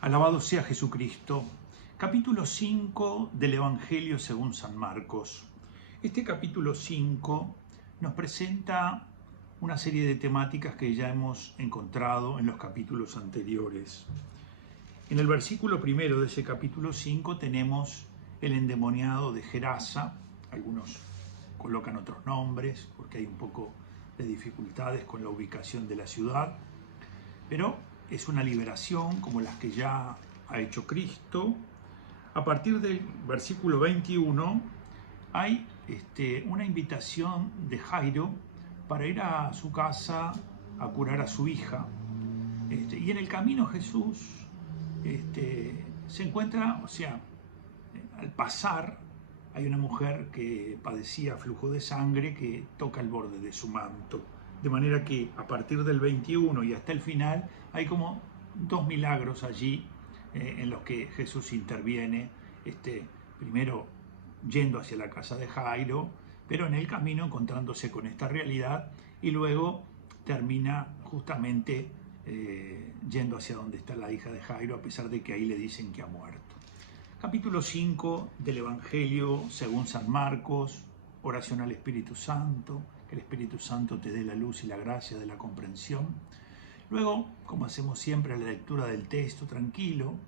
Alabado sea Jesucristo. Capítulo 5 del Evangelio según San Marcos. Este capítulo 5 nos presenta una serie de temáticas que ya hemos encontrado en los capítulos anteriores. En el versículo primero de ese capítulo 5 tenemos el endemoniado de Gerasa. Algunos colocan otros nombres porque hay un poco de dificultades con la ubicación de la ciudad, pero es una liberación como las que ya ha hecho Cristo. A partir del versículo 21 hay una invitación de Jairo para ir a su casa a curar a su hija. Y en el camino Jesús se encuentra, al pasar hay una mujer que padecía flujo de sangre que toca el borde de su manto. De manera que a partir del 21 y hasta el final hay como dos milagros allí en los que Jesús interviene, primero yendo hacia la casa de Jairo, pero en el camino encontrándose con esta realidad y luego termina justamente yendo hacia donde está la hija de Jairo, a pesar de que ahí le dicen que ha muerto. Capítulo 5 del Evangelio según San Marcos, oración al Espíritu Santo, que el Espíritu Santo te dé la luz y la gracia de la comprensión. Luego, como hacemos siempre, la lectura del texto, tranquilo,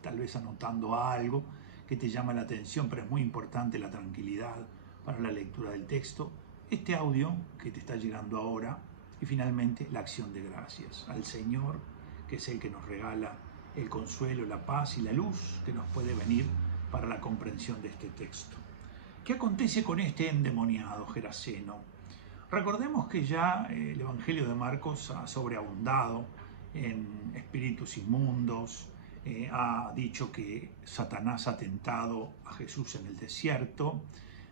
tal vez anotando algo que te llama la atención, pero es muy importante la tranquilidad para la lectura del texto. Este audio que te está llegando ahora y finalmente la acción de gracias al Señor, que es el que nos regala el consuelo, la paz y la luz que nos puede venir para la comprensión de este texto. ¿Qué acontece con este endemoniado geraseno? Recordemos que ya el Evangelio de Marcos ha sobreabundado en espíritus inmundos, ha dicho que Satanás ha tentado a Jesús en el desierto.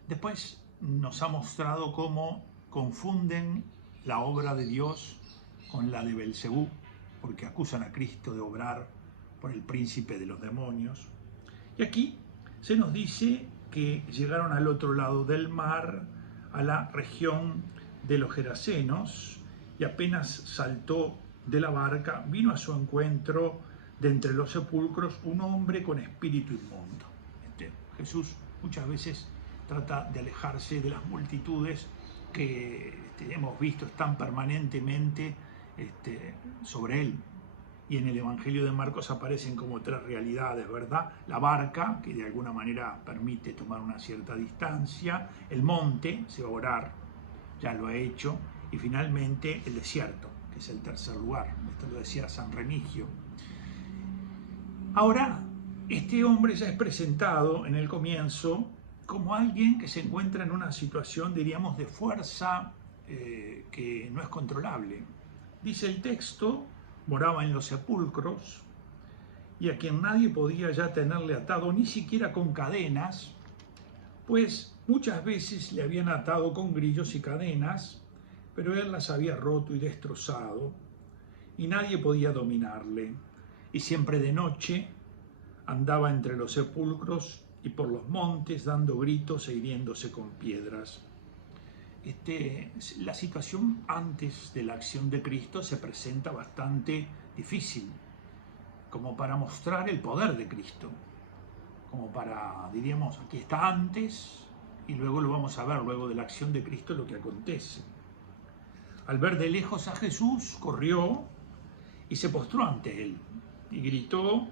Después nos ha mostrado cómo confunden la obra de Dios con la de Belcebú, porque acusan a Cristo de obrar por el príncipe de los demonios. Y aquí se nos dice que llegaron al otro lado del mar, a la región de los Gerasenos, y apenas saltó de la barca, vino a su encuentro de entre los sepulcros un hombre con espíritu inmundo. Jesús muchas veces trata de alejarse de las multitudes que hemos visto están permanentemente sobre él. Y en el Evangelio de Marcos aparecen como tres realidades, ¿verdad? La barca, que de alguna manera permite tomar una cierta distancia, el monte, se va a orar, ya lo ha hecho, y finalmente el desierto, que es el tercer lugar. Esto lo decía San Remigio. Ahora, este hombre ya es presentado en el comienzo como alguien que se encuentra en una situación, diríamos, de fuerza que no es controlable. Dice el texto, moraba en los sepulcros y a quien nadie podía ya tenerle atado, ni siquiera con cadenas, pues muchas veces le habían atado con grillos y cadenas, pero él las había roto y destrozado y nadie podía dominarle. Y siempre de noche andaba entre los sepulcros y por los montes dando gritos e hiriéndose con piedras. La situación antes de la acción de Cristo se presenta bastante difícil, como para mostrar el poder de Cristo, como para, diríamos, aquí está antes y luego lo vamos a ver, luego de la acción de Cristo, lo que acontece. Al ver de lejos a Jesús, corrió y se postró ante él y gritó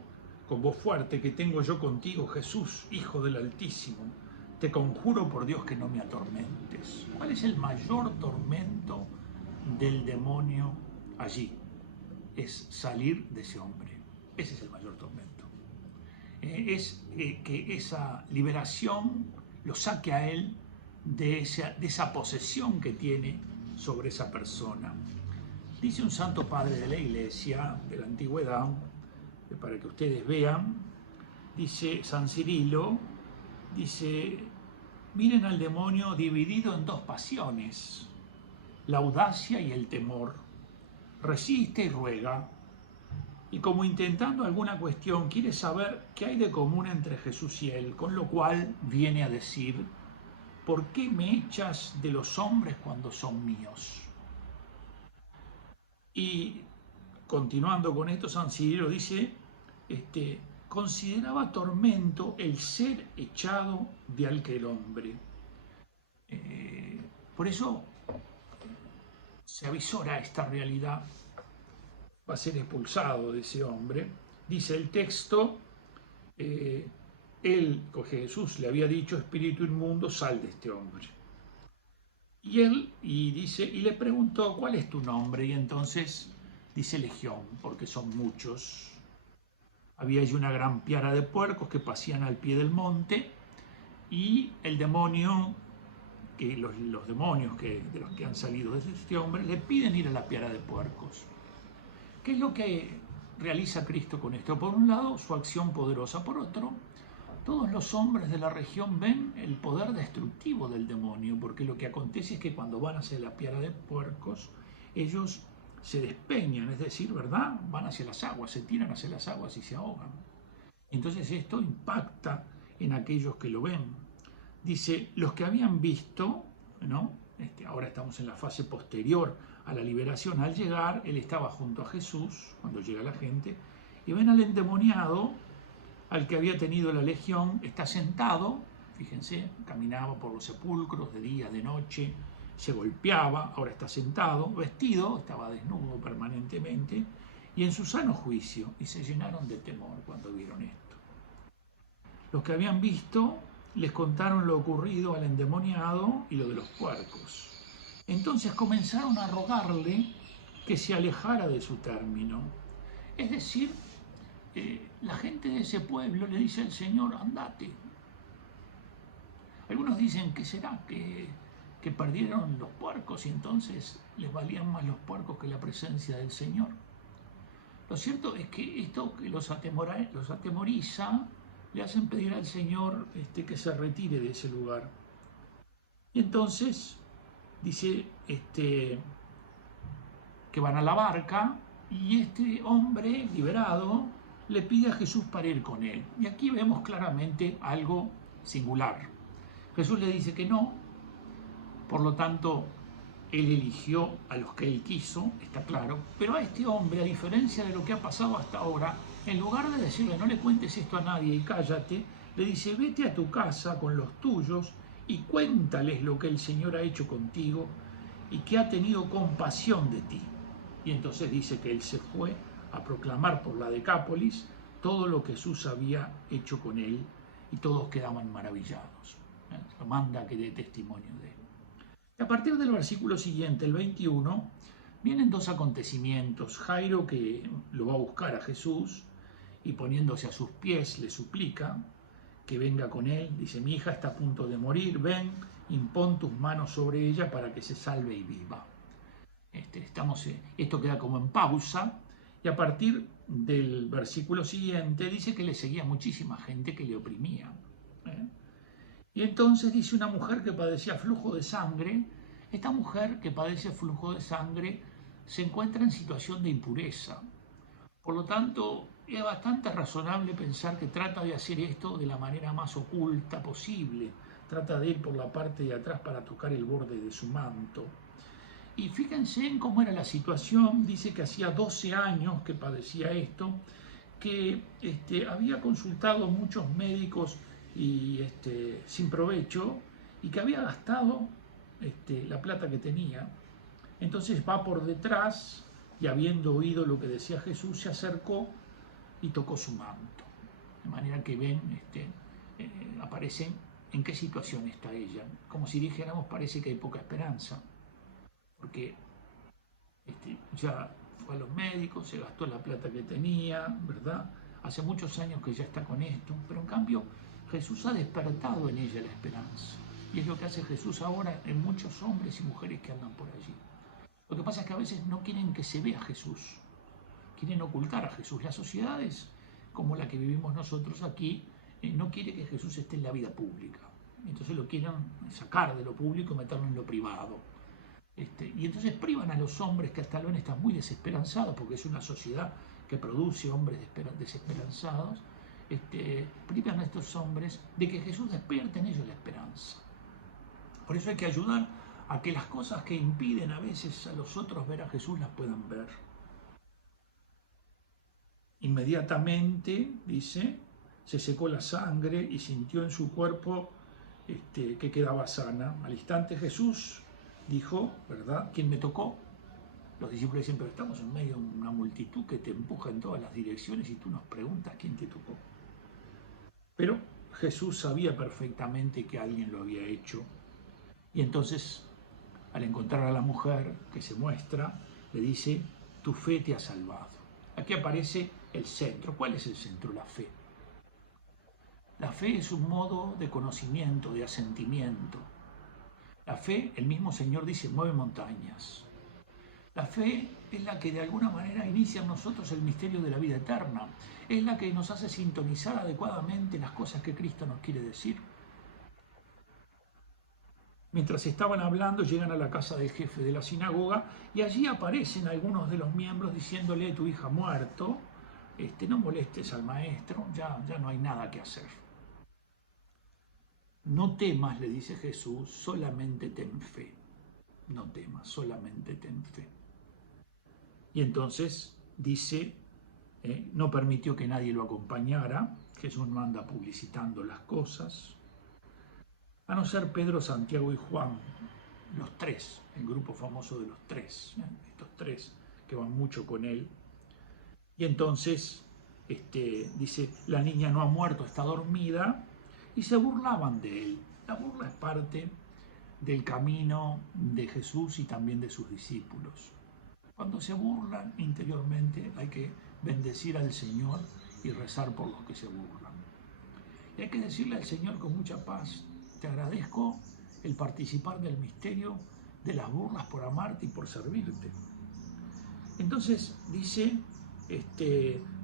con voz fuerte: ¿qué tengo yo contigo, Jesús, Hijo del Altísimo? Te conjuro por Dios que no me atormentes. ¿Cuál es el mayor tormento del demonio allí? Es salir de ese hombre. Ese es el mayor tormento. Es que esa liberación lo saque a él de esa posesión que tiene sobre esa persona. Dice un santo padre de la Iglesia de la antigüedad, para que ustedes vean, dice San Cirilo, dice: miren al demonio dividido en dos pasiones, la audacia y el temor. Resiste y ruega, y como intentando alguna cuestión, quiere saber qué hay de común entre Jesús y él, con lo cual viene a decir: ¿por qué me echas de los hombres cuando son míos? Y continuando con esto, San Cirilo dice: consideraba tormento el ser echado de aquel hombre. Por eso se avisora esta realidad. Va a ser expulsado de ese hombre. Dice el texto, Jesús le había dicho, espíritu inmundo, sal de este hombre. Y le preguntó, ¿cuál es tu nombre? Y entonces dice Legión, porque son muchos. Había allí una gran piara de puercos que pasían al pie del monte, y el demonio, los demonios de los que han salido de este hombre, le piden ir a la piara de puercos. ¿Qué es lo que realiza Cristo con esto? Por un lado, su acción poderosa. Por otro, todos los hombres de la región ven el poder destructivo del demonio, porque lo que acontece es que cuando van hacia la piara de puercos, ellos se despeñan, es decir, ¿verdad? Van hacia las aguas, se tiran hacia las aguas y se ahogan. Entonces esto impacta en aquellos que lo ven. Dice, los que habían visto, ¿no? Ahora estamos en la fase posterior a la liberación. Al llegar, él estaba junto a Jesús, cuando llega la gente, y ven al endemoniado, al que había tenido la legión, está sentado, fíjense, caminaba por los sepulcros de día, de noche, se golpeaba, ahora está sentado, vestido, estaba desnudo permanentemente, y en su sano juicio, y se llenaron de temor cuando vieron esto. Los que habían visto les contaron lo ocurrido al endemoniado y lo de los puercos. Entonces comenzaron a rogarle que se alejara de su término. Es decir, la gente de ese pueblo le dice al Señor, andate. Algunos dicen, ¿qué será? Que perdieron los puercos y entonces les valían más los puercos que la presencia del Señor. Lo cierto es que esto que los atemoriza, le hacen pedir al Señor que se retire de ese lugar. Y entonces dice que van a la barca y este hombre liberado le pide a Jesús para ir con él. Y aquí vemos claramente algo singular. Jesús le dice que no, por lo tanto, él eligió a los que él quiso, está claro, pero a este hombre, a diferencia de lo que ha pasado hasta ahora, en lugar de decirle no le cuentes esto a nadie y cállate, le dice vete a tu casa con los tuyos y cuéntales lo que el Señor ha hecho contigo y que ha tenido compasión de ti. Y entonces dice que él se fue a proclamar por la Decápolis todo lo que Jesús había hecho con él y todos quedaban maravillados. Lo manda a que dé testimonio de él. Y a partir del versículo siguiente, el 21, vienen dos acontecimientos. Jairo, que lo va a buscar a Jesús y poniéndose a sus pies le suplica que venga con él. Dice, mi hija está a punto de morir, ven, impón tus manos sobre ella para que se salve y viva. Esto queda como en pausa y a partir del versículo siguiente dice que le seguía muchísima gente que le oprimía. Y entonces dice una mujer que padecía flujo de sangre. Esta mujer que padece flujo de sangre se encuentra en situación de impureza. Por lo tanto, es bastante razonable pensar que trata de hacer esto de la manera más oculta posible. Trata de ir por la parte de atrás para tocar el borde de su manto. Y fíjense en cómo era la situación. Dice que hacía 12 años que padecía esto, que había consultado muchos médicos y sin provecho, y que había gastado la plata que tenía. Entonces va por detrás y habiendo oído lo que decía Jesús, se acercó y tocó su manto. De manera que ven, aparecen en qué situación está ella. Como si dijéramos, parece que hay poca esperanza, porque ya fue a los médicos, se gastó la plata que tenía, ¿verdad? Hace muchos años que ya está con esto, pero en cambio Jesús ha despertado en ella la esperanza. Y es lo que hace Jesús ahora en muchos hombres y mujeres que andan por allí. Lo que pasa es que a veces no quieren que se vea Jesús, quieren ocultar a Jesús. Las sociedades, como la que vivimos nosotros aquí, no quiere que Jesús esté en la vida pública. Entonces lo quieren sacar de lo público y meterlo en lo privado. Y entonces privan a los hombres que hasta lo están muy desesperanzados, porque es una sociedad que produce hombres desesperanzados, privan a estos hombres de que Jesús despierte en ellos la esperanza. Por eso hay que ayudar a que las cosas que impiden a veces a los otros ver a Jesús las puedan ver. Inmediatamente, dice, se secó la sangre y sintió en su cuerpo que quedaba sana. Al instante Jesús dijo, ¿verdad? ¿Quién me tocó? Los discípulos siempre estamos en medio de una multitud que te empuja en todas las direcciones y tú nos preguntas quién te tocó. Pero Jesús sabía perfectamente que alguien lo había hecho. Y entonces, al encontrar a la mujer que se muestra, le dice, tu fe te ha salvado. Aquí aparece el centro. ¿Cuál es el centro? La fe. La fe es un modo de conocimiento, de asentimiento. La fe, el mismo Señor dice, mueve montañas. La fe es la que de alguna manera inicia en nosotros el misterio de la vida eterna. Es la que nos hace sintonizar adecuadamente las cosas que Cristo nos quiere decir. Mientras estaban hablando, llegan a la casa del jefe de la sinagoga y allí aparecen algunos de los miembros diciéndole, tu hija ha muerto, no molestes al maestro, ya no hay nada que hacer. No temas, le dice Jesús, solamente ten fe. No temas, solamente ten fe. Y entonces dice, no permitió que nadie lo acompañara, Jesús no anda publicitando las cosas, a no ser Pedro, Santiago y Juan, los tres, el grupo famoso de los tres, estos tres que van mucho con él. Y entonces dice, la niña no ha muerto, está dormida, y se burlaban de él. La burla es parte del camino de Jesús y también de sus discípulos. Cuando se burlan interiormente hay que bendecir al Señor y rezar por los que se burlan. Y hay que decirle al Señor con mucha paz, te agradezco el participar del misterio de las burlas por amarte y por servirte. Entonces dice,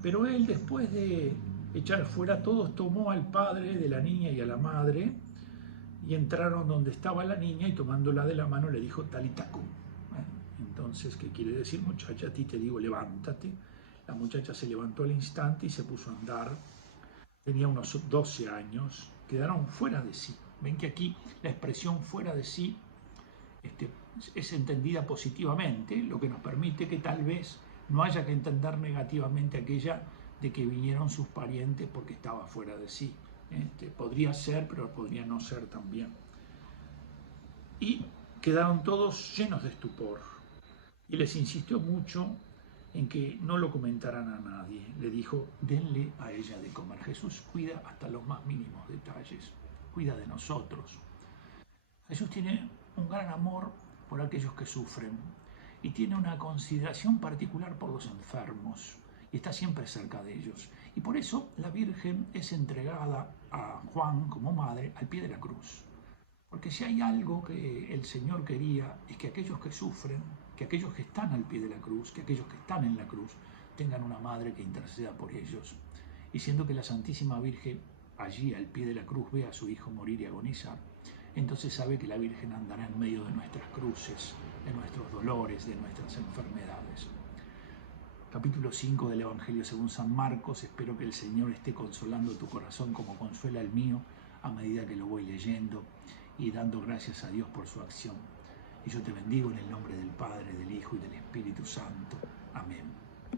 pero él después de echar fuera a todos, tomó al padre de la niña y a la madre y entraron donde estaba la niña y tomándola de la mano le dijo, Talita cum. Entonces, ¿qué quiere decir, muchacha? A ti te digo, levántate. La muchacha se levantó al instante y se puso a andar. Tenía unos 12 años. Quedaron fuera de sí. Ven que aquí la expresión fuera de sí es entendida positivamente, lo que nos permite que tal vez no haya que entender negativamente aquella de que vinieron sus parientes porque estaba fuera de sí. Podría ser, pero podría no ser también. Y quedaron todos llenos de estupor. Y les insistió mucho en que no lo comentaran a nadie. Le dijo, denle a ella de comer. Jesús cuida hasta los más mínimos detalles, cuida de nosotros. Jesús tiene un gran amor por aquellos que sufren y tiene una consideración particular por los enfermos y está siempre cerca de ellos. Y por eso la Virgen es entregada a Juan como madre al pie de la cruz. Porque si hay algo que el Señor quería es que aquellos que sufren, que aquellos que están al pie de la cruz, que aquellos que están en la cruz, tengan una madre que interceda por ellos. Y siendo que la Santísima Virgen allí al pie de la cruz ve a su Hijo morir y agonizar, entonces sabe que la Virgen andará en medio de nuestras cruces, de nuestros dolores, de nuestras enfermedades. Capítulo 5 del Evangelio según San Marcos. Espero que el Señor esté consolando tu corazón como consuela el mío a medida que lo voy leyendo y dando gracias a Dios por su acción. Y yo te bendigo en el nombre del Padre, del Hijo y del Espíritu Santo. Amén.